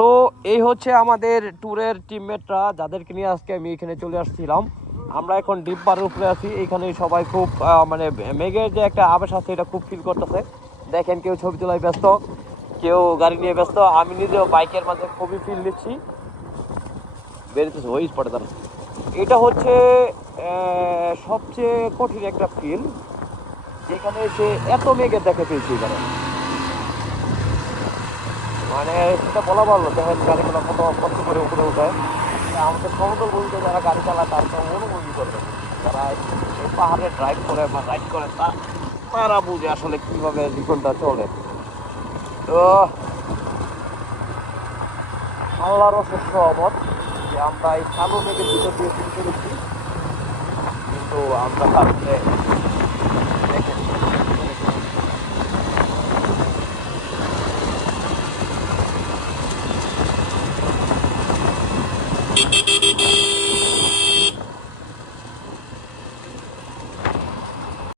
So এই হচ্ছে আমাদের ট্যুরের টিমমেটরা, যাদেরকে নিয়ে আজকে আমি এখানে চলে আসছিলাম। আমরা এখন ডিব্বার উপরে আছি। এখানে সবাই খুব মানে মেঘের যে একটা আবেশ আছে এটা খুব ফিল করতেছে। দেখেন, কেউ ছবি তোলায় ব্যস্ত, কেউ গাড়ি নিয়ে ব্যস্ত। আমি নিজেও বাইকের মাঝে খুবই ফিল নিচ্ছি। বেরোতেছে ওই স্পটে দাঁড়াচ্ছে। এটা হচ্ছে সবচেয়ে কঠিন একটা ফিল, যেখানে এসে এত মেঘের দেখা পেয়েছি এখানে। মানে সেটা বলা ভালো। দেখেন গাড়িগুলো কত কষ্ট করে উপরে উঠায়। আমাদের সমতল বলতে যারা গাড়ি চালায় তার তো অনুভূতি করবে, যারা এই পাহাড়ে ড্রাইভ করে বা রাইড করে তারা বুঝে আসলে কিভাবে জীবনটা চলে। তো আল্লাহর অশেষ রহমত যে আমরা এই কালো মেঘের ভিতর দিয়ে শুরু করেছি, কিন্তু আমরা আসলে